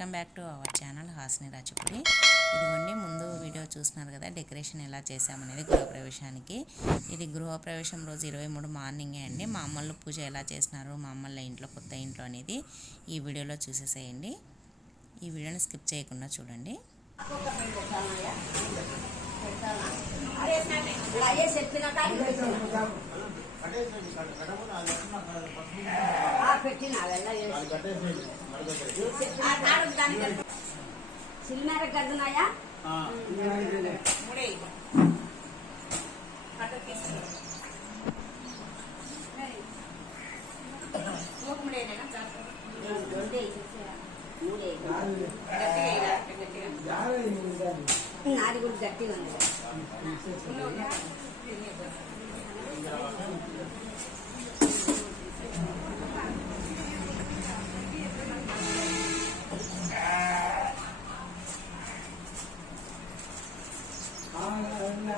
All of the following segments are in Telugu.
Welcome back to our channel Hasni Rachapudi ఇదిగోండి ముందు వీడియో చూస్తున్నారు కదా డెకరేషన్ ఎలా చేసామనేది గృహప్రవేశానికి. ఇది గృహప్రవేశం రోజు ఇరవై మూడు మార్నింగే అండి. మా అమ్మళ్ళు పూజ ఎలా చేసినారు మా అమ్మళ్ళ ఇంట్లో కొత్త ఇంట్లో అనేది ఈ వీడియోలో చూసేసేయండి. ఈ వీడియోని స్కిప్ చేయకుండా చూడండి. పెట్టిన. చిల్లర. మూడే. నాది కూడా గట్టిగా ఉంది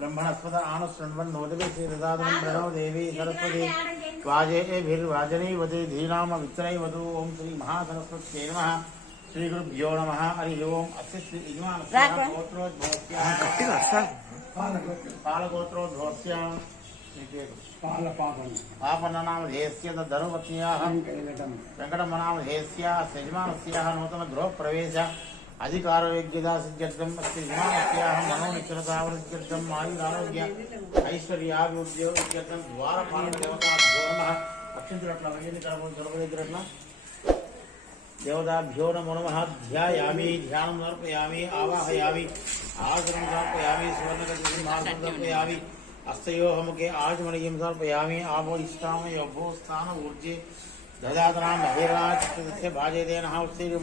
బ్రహ్మణస్పద ఆనశృణ్వన్నోదవి శ్రీదాదనం ప్రణవ దేవి సరస్వతి వాజేభిర్వాజనైవతి ధీనామ విత్తనైవతు ఓం శ్రీ మహాసరస్వత్యై నమ శ్రీ గురుభ్యో నమ హరి ఓం అస్య శ్రీ యజమానస్య పాలగోత్రోద్భవస్యాం పాపన్ననామధేయస్య ధనుపత్న్యాः వెంకటమనామధేయస్యాः యజమానస్యాः నూతనగృహప్రవేశ అధికారయోగ్యతా సిద్ధ్యర్థం అస్తి యజమానస్యాः మనోనిశ్చలతావృత్యర్థం ఆయురారోగ్య ఐశ్వర్యాభివృద్ధ్యర్థం ద్వారపాలకదేవతాభ్యో నమః అక్షించురట్ల వెయ్యి కడపలు దొరకదిద్దురట్ల దేవతాభ్యో నమో నమః ధ్యాయామి ధ్యానం సమర్పయామి ఆవాహయామి ఆసనం సమర్పయామి సువర్ణగతిమాసం సమర్పయామి హస్తయోః ముఖే ఆజమనీయం సమర్పయామి ఆభోయిష్టామ యోభో స్థాన ఊర్జే దదాతనాం బహిరాజస్య భాజేదేన ఉత్సీరి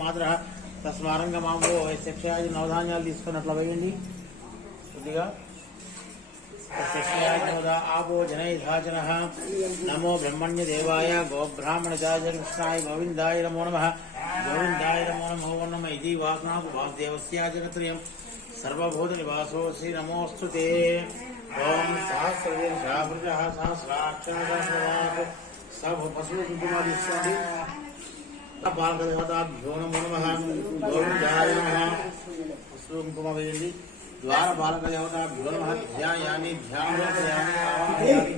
మాతరः తస్మారంగమాంబో శిక్షాది నవధాన్యాలు తీసుకున్నట్లు వేయండి కొద్దిగా శిష్యాజ్ఞోద ఆపో జనైధాచన నమో బ్రహ్మణ్య దేవాయ గోబ్రాహ్మణచార్యకృష్ణాయ గోవిందాయ నమో నమ గోవిందాయ నమో నమో నమ ఇది వాసనాకు వాసుదేవస్యాజగత్రయం సర్వభూత నివాసో శ్రీ నమోస్తు తే ఓం సహస్రవృజ సహస్రాక్షరాత్ సభ పశువు కుంకుమాది ఇస్తుంది పాలకదేవతాభ్యో నమో నమ గోవిందాయ నమ పశువు కుంకుమ వేయండి ద్వారపాలక దేవతాభ్యో నమ ధ్యాయామి ధ్యానయామి ఆవాహయామి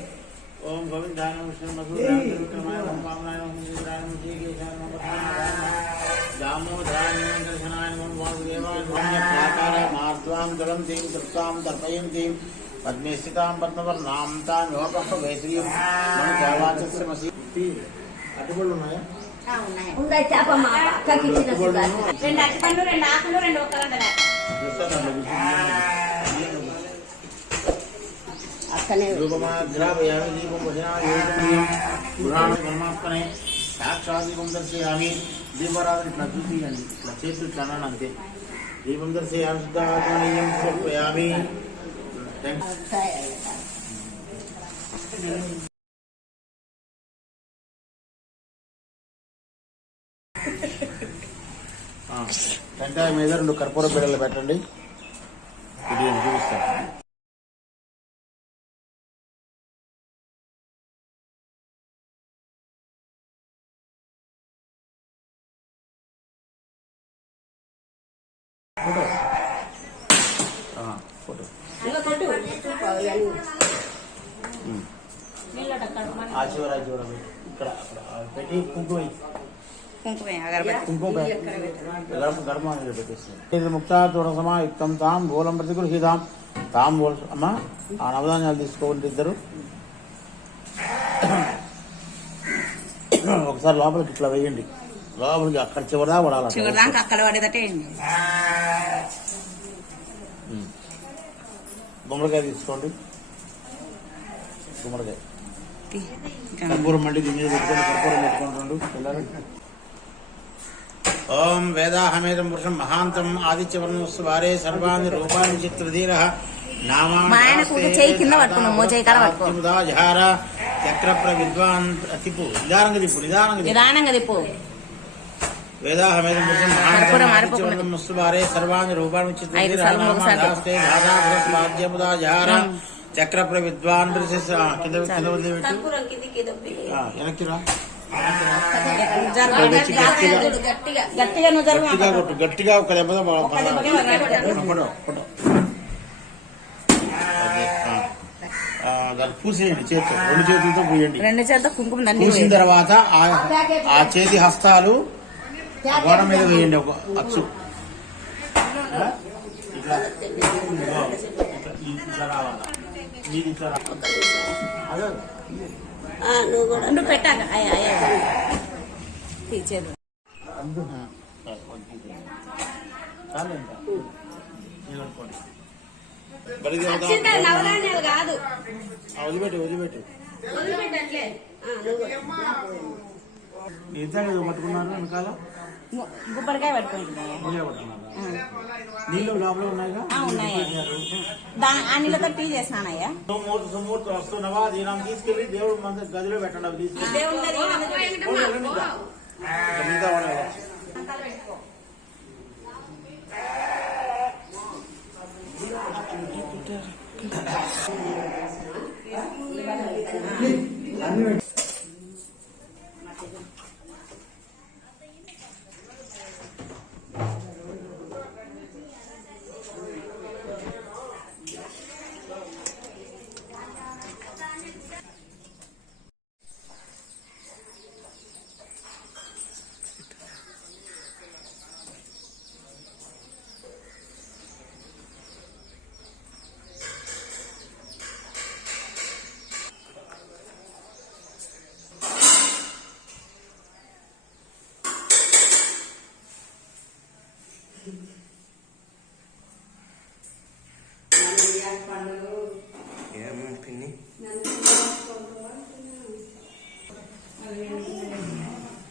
ఓం గోవిందాయ నమ శ్రీ మధురాయ విక్రమాయ నమ వామనాయ నమ ఇంద్రాయ నమ శ్రీకేశాయ నమ పద్మనాభాయ నమ దామోదరాయ నమ దర్శనాయ నమ వాసుదేవాయ నమ ప్రాకార మార్ద్వాం జలం తీం తృప్తాం దర్పయంతీం పద్మే స్థితాం పద్మవర్ణాం తాం యోగప్ప వేశ్రీం మన దేవాచస్య మసి అటుబడులు ఉన్నాయా ఉందా చేప మా అక్కకి ఇచ్చిన సుగారు. రెండు అరటిపండ్లు రెండు ఆకులు రెండు ఒక్కగంట అక్కనే రూపమాగ్రాపయామి దీపం భజనామి పరమాత్మనే సాక్షాత్ దీపం దర్శయామి దీపారాధన ఇట్లా చూపియండి ఇట్లా చేతులు ఇట్లా అన్నాను అంతే దీపం దర్శయామి శుద్ధాత్మనీయం సమర్పయామి వస్తాయి. టెంకాయ మీద రెండు కర్పూర బిడలు పెట్టండి. ఇది చూపిస్తాను ఫోటో ఆ, ఫోటో ఉమ్. ఆ చివర ఆ చివర పెట్టి ఇక్కడ అక్కడ ఆ పెట్టి కుంకుమ ఇచ్చి. కుంకుమే అగరబత్తి కుంకుమ పెట్టేస్తుంది. ఇది ముక్తాతుడ సమాయుక్తం. తాం బోలం ప్రతిగృహీతాం. తాం బోల్ అమ్మ ఆ నవధాన్యాలు తీసుకోండి ఇద్దరు. ఒకసారి లోపలికి ఇట్లా వేయండి. లోపలికి అక్కడ చివరిదా పడాలి చివరిదాకా అక్కడ పడేదటే ఉమ్. గుమ్మడికాయ తీసుకోండి. గుమ్మడికాయ. కర్పూరం మండి దీని మీద పెట్టుకొని కర్పూరం పెట్టుకొని రెండు. పిల్లలు. ఓం వేదాహమేదం పురుషం మహాంతం ఆదిత్యవర్ణస్సు వారే సర్వాణి రూపాన్ని చిత్రధీర. ఝార చక్రప్ర విద్వాన్ తిప్పు నిదానంగా తిప్పు నిదానంగా నిదానంగా తిప్పు వేదాహమేదం రూపాన్ని చక్రప్ర విద్వాన్ కింద వెనక్కి రా. గట్టిగా కొట్టు గట్టిగా ఒక దెబ్బ పూసేయండి చేతితో రెండు చేతులతో పూయండి రెండు చేత కుంకుమ పూసిన తర్వాత ఆ చేతి హస్తాలు గోడ మీద వేయండి ఒక అచ్చు ఇట్లా ఇట్లా రావాలా మీది ఇట్లా రావాలి అదే నువ్వు కూడా. నువ్వు పెట్టాక అక్షింత నవధాన్యాలు కాదు. వదిలిపెట్టు వదిలిపెట్టు. వదిలిపెట్టట్లే ఆ, నువ్వు కూడా. ఇంత పట్టుకున్నారు వెనకాల? గుబ్బడికాయ పెట్టుకుంటున్నాయా నీళ్ళే లోపల ఉన్నాయిగా? ఆ, ఉన్నాయా. దా ఆ నీళ్ళతో టీ చేసినానయ్యా సోమూర్తి సుమూర్తి వస్తున్నవా? దీనం తీసుకెళ్ళి దేవుడు మన గదిలో పెట్టండి తీసుకెళ్ళి. దేవుని దగ్గర ఈ మంది ఓ, వెళ్ళండి ఇంకా. ఇంకా మిగతా వాళ్ళు ఎవరు?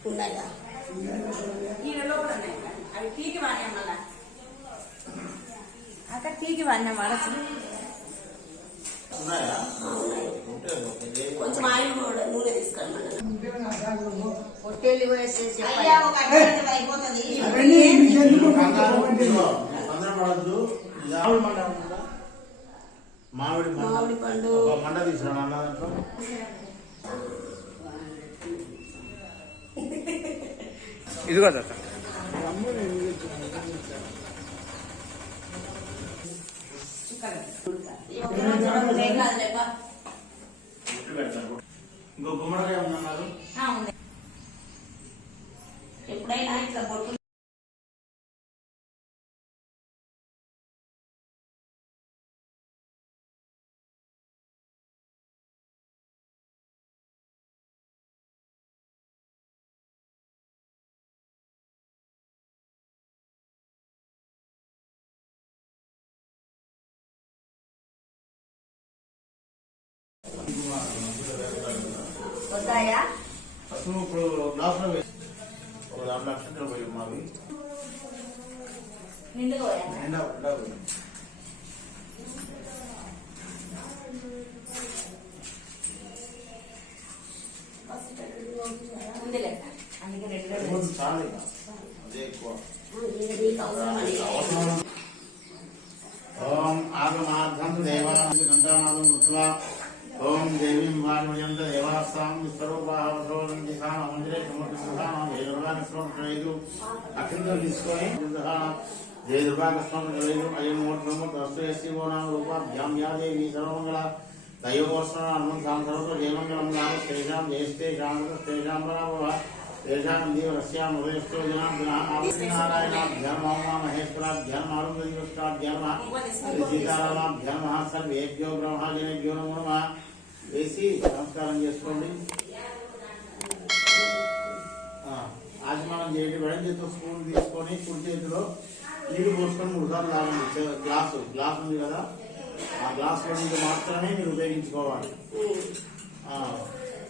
ఉన్నాయా అవి టీకి వాడినా మళ్ళా అక్కడ టీకి వాడినా వాడచ్చు? కొంచెం ఆయిల్ కూడా నూనె. ఇది? మామిడి మండ మామిడి పండు. మండ తీసుకురా అన్న దాంట్లో? ఇదిగో తాత. ఫస్ట్ నువ్వు ఇప్పుడు వేసి ఒక పోయి మావి. నిండా పోయి. చాలు. అదే ఎక్కువ. ఓం ఆగమార్థం దేవానాథం ओम देवी भागवजंत देवासाम सर्वभावसोदिखान मंदिरे समर्पितुखान जय दुर्गा कस्मं कलयतु अखिंद निस्वयं जय दुर्गा कस्मं कलयतु अयं मोक्षं तस्यस्य वो नाम रूपाभ्यां या देवी सर्वमङ्गला तयोवर्षण हनुमन् सां सर्वत्र जयमङ्गलं नाम। तेषां जयस्ते शान्तस्तेषां पराभव तेषां देवरस्याम् उभयस्थो जनाभ्यानारायणाभ्यां माँ महेश्वराभ्यां एक जो ब्रह्मा जिने नमो नमः। వేసి నమస్కారం చేసుకోండి. ఆ, ఆచమనం చేయండి వెడం చేతితో స్పూన్ తీసుకొని కుడి చేతిలో నీళ్ళు పోసుకొని మూడు సార్లు తాగండి. గ్లాసు గ్లాస్ ఉంది కదా? ఆ గ్లాస్ నీళ్ళు మాత్రమే మీరు ఉపయోగించుకోవాలి.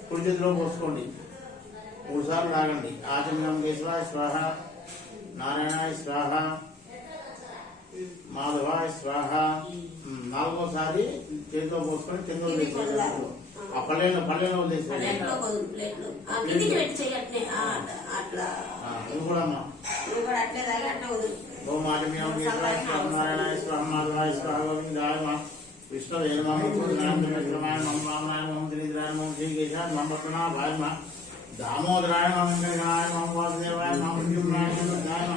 కుడి చేతిలో పోసుకోండి. మూడు సార్లు తాగండి. ఆచమనం కేశవాయ స్వాహ నారాయణ స్వాహ మాధవాయ స్వాహ నాలుగోసారి చేతిలో పోసుకొని కింద వదిలేసేయండి. ఆ. ఆ, అట్లా. ఆ, నువ్వు కూడా అమ్మా. ఓం ఆదిమ్యం నారాయణ స్వామి స్వాహ గోవిందాయ మా విష్ణవే నమః నారాయణ మమ రామాయణ మమ త్రిద్రాయ మమ శ్రీకేశాయ మమ పట్టణాభాయ మమ దామోదరాయ మమ వెంకటనాయ మమ వాసుదేవాయ మమ మమ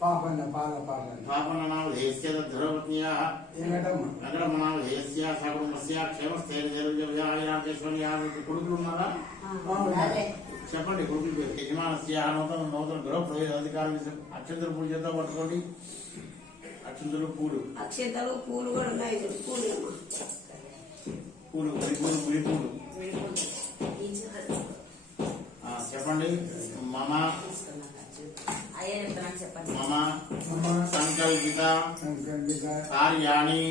పాపన్న పాల పాపన్న కొడుకులు ఉన్నారా? చెప్పండి కొడుకుల పేరు. యజమానస్య నూతన నూతన గృహ ప్రవేశ అధికారం అక్షంతర పూజ చేద్దాం పట్టుకోండి. అక్షంతలు పూలు. అక్షంతలు పూలు కూడా ఉన్నాయి పూలు పూలు పులి పూలు. పులి. పూలు చెప్పండి మమ. मम संकल्पित कार्याणि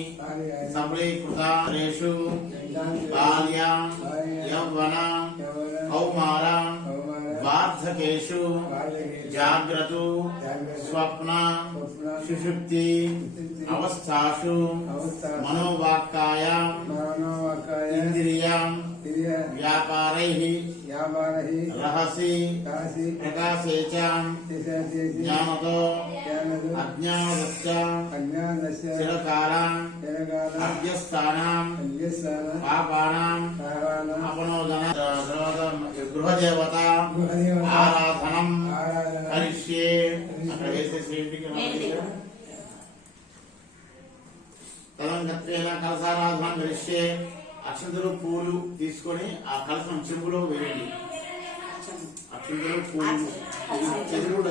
स्वप्न सुषुप्ति अवस्थासु मनोवाक्कायाम् इन्द्रियाम् व्यापारैः आवारहि रहसि रहसि प्रकाशे च ज्ञानतो ज्ञानतो अज्ञानश्च अज्ञानस्य चिरकालां चिरकालां अज्ञस्थानां अज्ञस्थानां पापानां पापानां अपनोदनं गृहदेवता आराधनं करिष्ये अत्र एते श्रीपिकमस्ति तदं गत्वेन कलसाराधनं करिष्ये అక్షంతలు పూలు తీసుకొని ఆ కలసం చెంబులో వేయండి. అక్షంతలు పూలు చెంబు చెంబు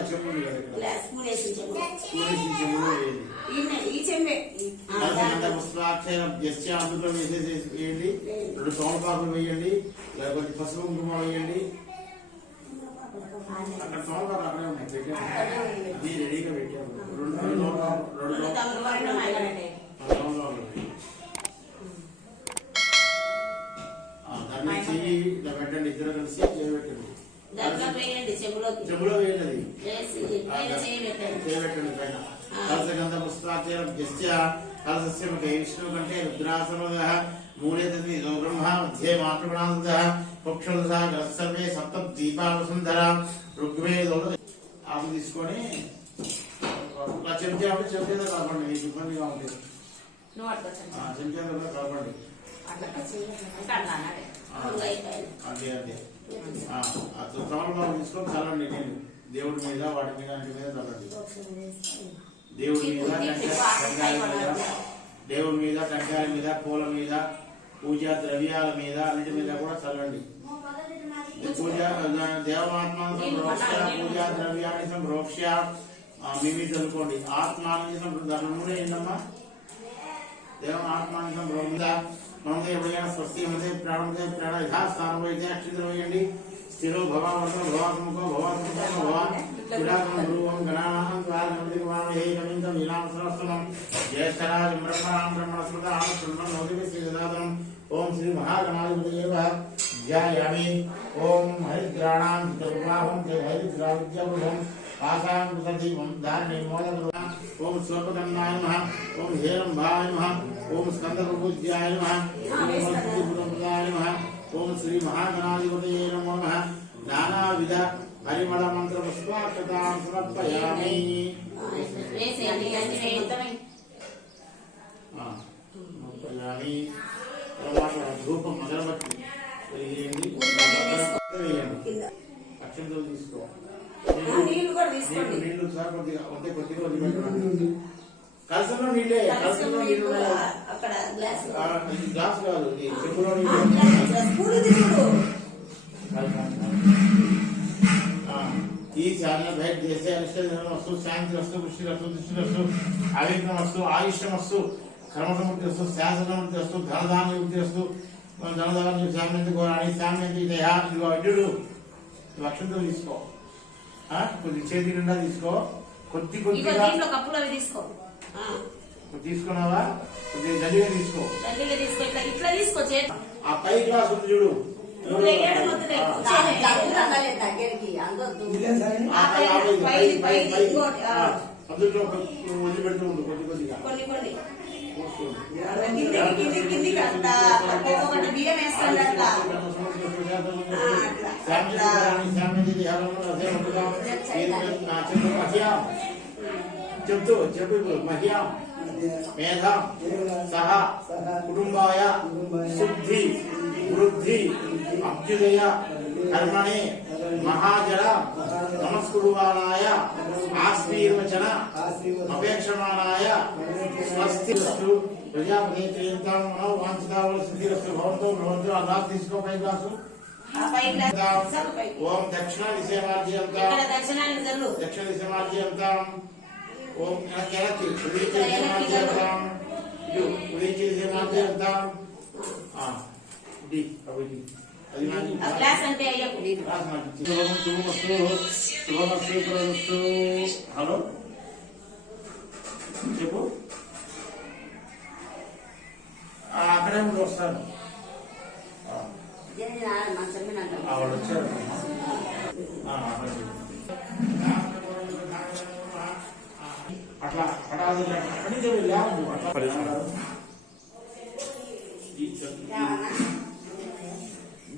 చెంబులో వేయండి. పుష్పాక్షరం అందులో వేసేసి వేయండి. రెండు తోమపాకులు వేయండి. లేకపోతే పసుపు కుంకుమ వేయండి. అక్కడ తోమపాకులు అక్కడే ఉన్నాయి పెట్టాము అది రెడీగా పెట్టాము రెండు రెండు రెండు ఇలా పెట్టండి ఇద్దరు కలిసి చేయి పెట్టండి దాంట్లో వేయండి చెంబులోకి చెంబులో వేయండి అది వేసి పైన చేయి పెట్టండి చేయబెట్టండి పైన కలసగంధ పుష్పాచరం జస్య కలసస్య ముఖే విష్ణు కంటే రుద్రాసనోద మూలే తది ఇదో బ్రహ్మ మధ్యే మాతృగణాంత పక్షులసా సర్వే సప్త దీపావసుంధర ఋగ్వేదో ఆకు తీసుకొని ఇలా చెంచా ఉంటే చెంచాతో కలపండి మీకు ఇబ్బందిగా ఉంటుంది నువ్వు అట్టుకొచ్చండి ఆ, చెంచాతో కూడా కలపండి అట్లా అదే అదే తమలపాకు తీసుకొని చల్లండి నేను దేవుడి మీద వాటి మీద అన్నిటి మీద చల్లండి దేవుడి మీద టెంకాయ మీద దేవుడి మీద టెంకాయల మీద పూల మీద పూజా ద్రవ్యాల మీద అన్నిటి మీద కూడా చల్లండి పూజా పూజ దేవమాత్మ పూజా ద్రవ్యాన్ని రోక్ష. ఆ, మీ మీద చల్లుకోండి. ఆత్మాన్ని సంప్రోక్ష మూడే ఏంటమ్మా దేవం ఆత్మానిసం సంప్రోక్ష మనదే ఎప్పుడైనా స్వస్తి మనదే ప్రాణమదే ప్రాణ యథాస్థానం అయితే అక్షింతలు వేయండి స్థిరో భవ వర్ష భవాత్మకో భవాత్మకో భవ విరాగం ధ్రువం గణానాం ద్వారమృతికుమారే కవిందం వినామ సహస్రం జ్యేష్ఠరాజం బ్రహ్మణాం బ్రహ్మణ స్మృతాం శృణ్వం నోదివి శ్రీదాతం ఓం శ్రీ మహాగణాధిపతయేవ ధ్యాయామి ఓం హరిద్రాణాం చిత్తవివాహం చ హరిద్రావిద్యావృధం పాశాం కృతదీపం దాన్ని మోదకృతం ఓం స్వర్పదన్నాయ నమః. ఓం హేరంభాయ నమః. ఓం స్కందపూజ్యాయ నమః. ఓం మధుసూదనప్రదాయ నమః. ఓం శ్రీ మహాగణాధిపతయే నమో నమః. నానావిధ పరిమళ మంత్ర పుష్పాక్షతాం సమర్పయామి. తర్వాత ధూపం అగరబత్తి వేయండి వేయండి కింద అక్షంతలు తీసుకో ఆ, నీళ్ళు కూడా తీసుకోండి. నీళ్ళు సార్ కొద్దిగా ఉంటే కొద్దిగా వదిలిపెట్టండి కలసంలో నీళ్ళే కలసంలో నీళ్ళు. అక్కడ గ్లాస్ గ్లాస్ కాదు ఇది చెంబులో నీళ్ళు ఈ చారణ భేట్ చేసే అనిష్టం వస్తు శాంతి వస్తు పుష్టి వస్తు దృష్టి వస్తు అవిఘ్నం వస్తు ఆయుష్యం వస్తు కర్మసముక్తి వస్తు శాసనముక్తి వస్తు ధనదాన యుక్తి వస్తు ధనదానం శామ్యంతి కోరాలి శామ్యంతి దేహ ఇదిగో అడ్డు అక్షంతలు తీసుకో. కొద్ది చేతి నిండా తీసుకో. కొద్ది కొద్దిగా దీంట్లో కప్పులు అవి తీసుకో. ఆ, తీసుకున్నావా? కొద్దిగా గట్టిగా తీసుకో. గట్టిగా తీసుకో ఇట్లా ఇట్లా తీసుకో చేతి ఆ పై గ్లాస్ ఉంది చూడు. నువ్వు ఎక్కడ దగ్గరికి అందొద్దు. ఇదేం సార్? ఆ పై, ఆ పై, పై, పైది, పై, పైది, పై. ఇంకోటి, ఆ. ఆ, అందులో ఒక వదిలిపెడుతూ ఉండు కొద్ది కొద్దిగా. కొన్ని కొన్ని. పోసుకోండి. కిందికి అంత ఒక్కొక్కటి బియ్యం వేస్తాను అట్లా. చెప్తూ చెప్పు ఇప్పుడు. మహ్యాం మేధాం సహ కుటుంబాయ. శుద్ధి వృద్ధి అభ్యుదయ కర్మణే మహాజల నమస్కురువానాయ ఆశ్రీర్వచన అపేక్షమానాయ స్వస్తి ప్రజాపతి మనో వాంఛితావల సిద్ధిరస్తు భవంతో భవంతు అలా తీసుకోపై పై. ఓం దక్షిణ జల్లు దక్షిణ దిశమార్జీ అంతా. ఓం ఎనక్కి ఉదీచి దిశమార్జీ అంతా. ఇటు ఉదీచి దిశమార్జీ హలో? చెప్పు. ఆ, అక్కడే ఉండి వస్తాను. ఆవిడ వచ్చారు. అట్లా పటాలు అక్కడి నుంచి వెళ్ళాము అట్లా.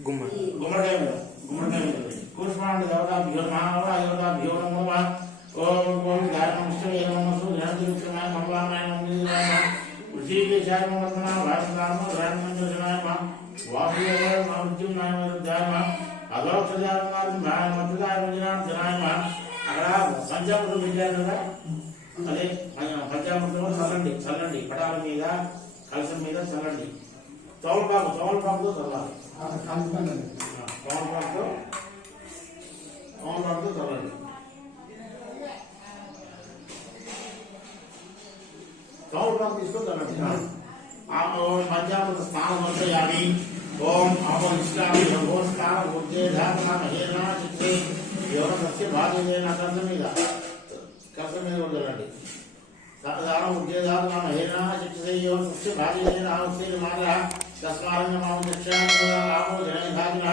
గుమ్మ గుమ్మడికాయ మీద గుమ్మడికాయ మీద కూర్చున్నాడు దేవతాభ్యో మానవ దేవతాభ్యో నమ ఓం ఓం ధారణమిష్టం నమస్సు ధ్యానతిరుక్షణాయ మంగళామాయ మందిరాయ ఋషికేశాయ మంగళ భారతామ వాసుదేవాయ మృత్యునాయ మరుద్ధాయ మా అదోక్షజాయ మృతుదాయ మంజనాయ మా అక్కడ పంచామృతం పెట్టారు కదా? అదే పంచామృతం చల్లండి చల్లండి. పటాల మీద కలసం మీద చల్లండి. తోమపాకు తోమపాకుతో చల్లాలి. తోమపాకుతో తోమపాకుతో చల్లండి తోమపాకు తీసుకొని చల్లండి ఓం పంచామృత స్నానం వంశయామి ఓం అపరిష్టామి ఓం స్నానం ఉద్దేధారణ మహేనా చిత్తే యోగ సత్య భాగ్యమైన కర్త మీద కర్త మీద వదలండి. దానం ఉద్దేధారణ మహేనా చిత్తే యోగ సత్య భాగ్యమైన ఆవశ్యక మాన తస్మారంగ మామ దక్షిణ ఆమో జనధాగిన